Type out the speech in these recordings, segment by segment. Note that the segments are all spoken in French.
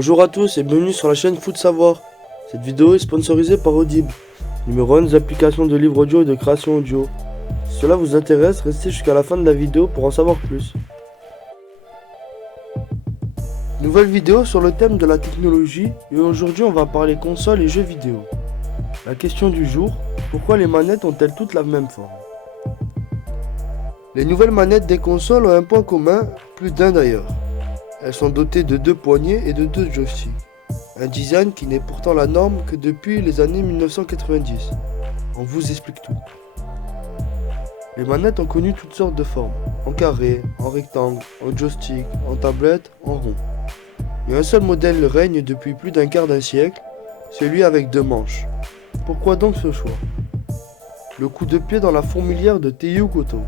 Bonjour à tous et bienvenue sur la chaîne Foot Savoir. Cette vidéo est sponsorisée par Audible, numéro 1 des applications de livres audio et de création audio. Si cela vous intéresse, restez jusqu'à la fin de la vidéo pour en savoir plus. Nouvelle vidéo sur le thème de la technologie et aujourd'hui on va parler consoles et jeux vidéo. La question du jour, pourquoi les manettes ont-elles toutes la même forme? Les nouvelles manettes des consoles ont un point commun, plus d'un d'ailleurs. Elles sont dotées de 2 poignées et de 2 joysticks. Un design qui n'est pourtant la norme que depuis les années 1990. On vous explique tout. Les manettes ont connu toutes sortes de formes. En carré, en rectangle, en joystick, en tablette, en rond. Mais un seul modèle règne depuis plus d'un quart d'un siècle, celui avec 2 manches. Pourquoi donc ce choix? Le coup de pied dans la fourmilière de Teiyu Goto.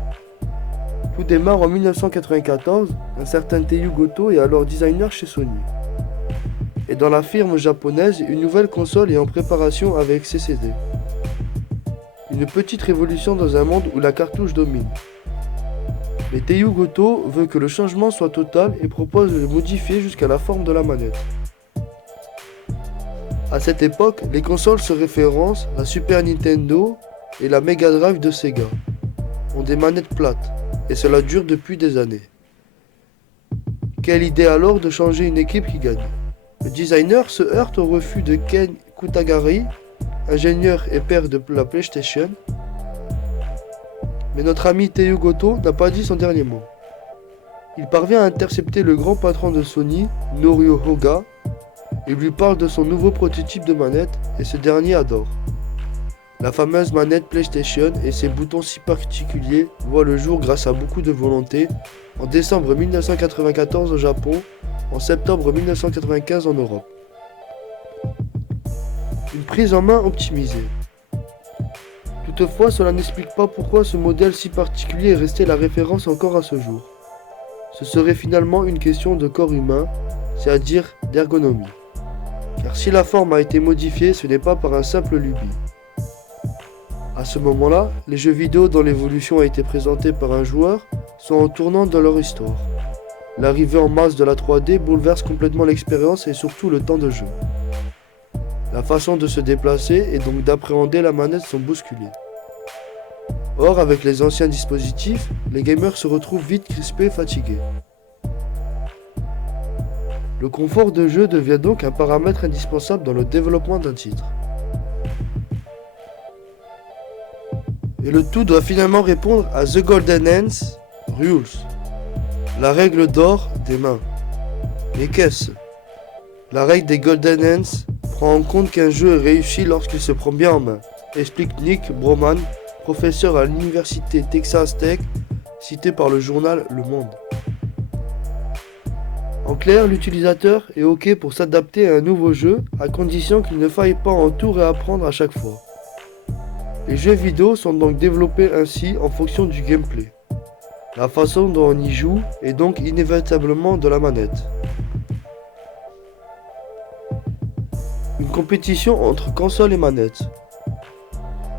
Tout démarre en 1994, un certain Teiyu Goto est alors designer chez Sony. Et dans la firme japonaise, une nouvelle console est en préparation avec CCD. Une petite révolution dans un monde où la cartouche domine. Mais Teiyu Goto veut que le changement soit total et propose de le modifier jusqu'à la forme de la manette. À cette époque, les consoles se référencent la Super Nintendo et la Mega Drive de Sega ont des manettes plates. Et cela dure depuis des années. Quelle idée alors de changer une équipe qui gagne? Le designer se heurte au refus de Ken Kutagari, ingénieur et père de la PlayStation. Mais notre ami Teiyu Goto n'a pas dit son dernier mot. Il parvient à intercepter le grand patron de Sony, Norio Hoga, et lui parle de son nouveau prototype de manette et ce dernier adore. La fameuse manette PlayStation et ses boutons si particuliers voient le jour grâce à beaucoup de volonté en décembre 1994 au Japon, en septembre 1995 en Europe. Une prise en main optimisée. Toutefois, cela n'explique pas pourquoi ce modèle si particulier est resté la référence encore à ce jour. Ce serait finalement une question de corps humain, c'est-à-dire d'ergonomie. Car si la forme a été modifiée, ce n'est pas par un simple lubie. À ce moment-là, les jeux vidéo dont l'évolution a été présentée par un joueur sont en tournant dans leur histoire. L'arrivée en masse de la 3D bouleverse complètement l'expérience et surtout le temps de jeu. La façon de se déplacer et donc d'appréhender la manette sont bousculées. Or, avec les anciens dispositifs, les gamers se retrouvent vite crispés et fatigués. Le confort de jeu devient donc un paramètre indispensable dans le développement d'un titre. Et le tout doit finalement répondre à The Golden Hands Rules, la règle d'or des mains. Mais qu'est-ce? La règle des Golden Hands prend en compte qu'un jeu est réussi lorsqu'il se prend bien en main, explique Nick Broman, professeur à l'université Texas Tech, cité par le journal Le Monde. En clair, l'utilisateur est OK pour s'adapter à un nouveau jeu, à condition qu'il ne faille pas en tout réapprendre à chaque fois. Les jeux vidéo sont donc développés ainsi en fonction du gameplay. La façon dont on y joue est donc inévitablement de la manette. Une compétition entre console et manette.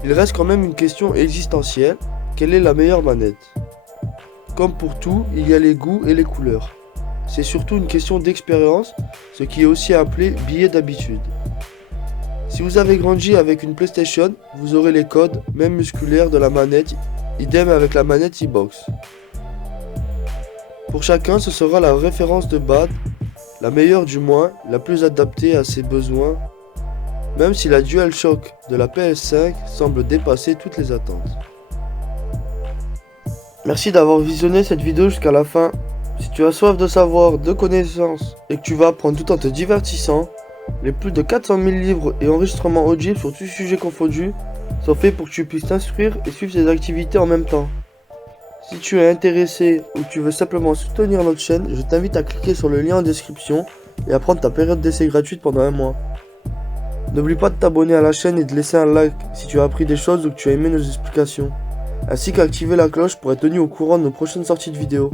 Il reste quand même une question existentielle, quelle est la meilleure manette? Comme pour tout, il y a les goûts et les couleurs. C'est surtout une question d'expérience, ce qui est aussi appelé billet d'habitude. Si vous avez grandi avec une PlayStation, vous aurez les codes, même musculaires, de la manette, idem avec la manette Xbox. Pour chacun, ce sera la référence de base, la meilleure du moins, la plus adaptée à ses besoins, même si la DualShock de la PS5 semble dépasser toutes les attentes. Merci d'avoir visionné cette vidéo jusqu'à la fin. Si tu as soif de savoir, de connaissances, et que tu vas apprendre tout en te divertissant, les plus de 400 000 livres et enregistrements audibles sur tous sujets confondus sont faits pour que tu puisses t'instruire et suivre tes activités en même temps. Si tu es intéressé ou que tu veux simplement soutenir notre chaîne, je t'invite à cliquer sur le lien en description et à prendre ta période d'essai gratuite pendant un mois. N'oublie pas de t'abonner à la chaîne et de laisser un like si tu as appris des choses ou que tu as aimé nos explications, ainsi qu'activer la cloche pour être tenu au courant de nos prochaines sorties de vidéos.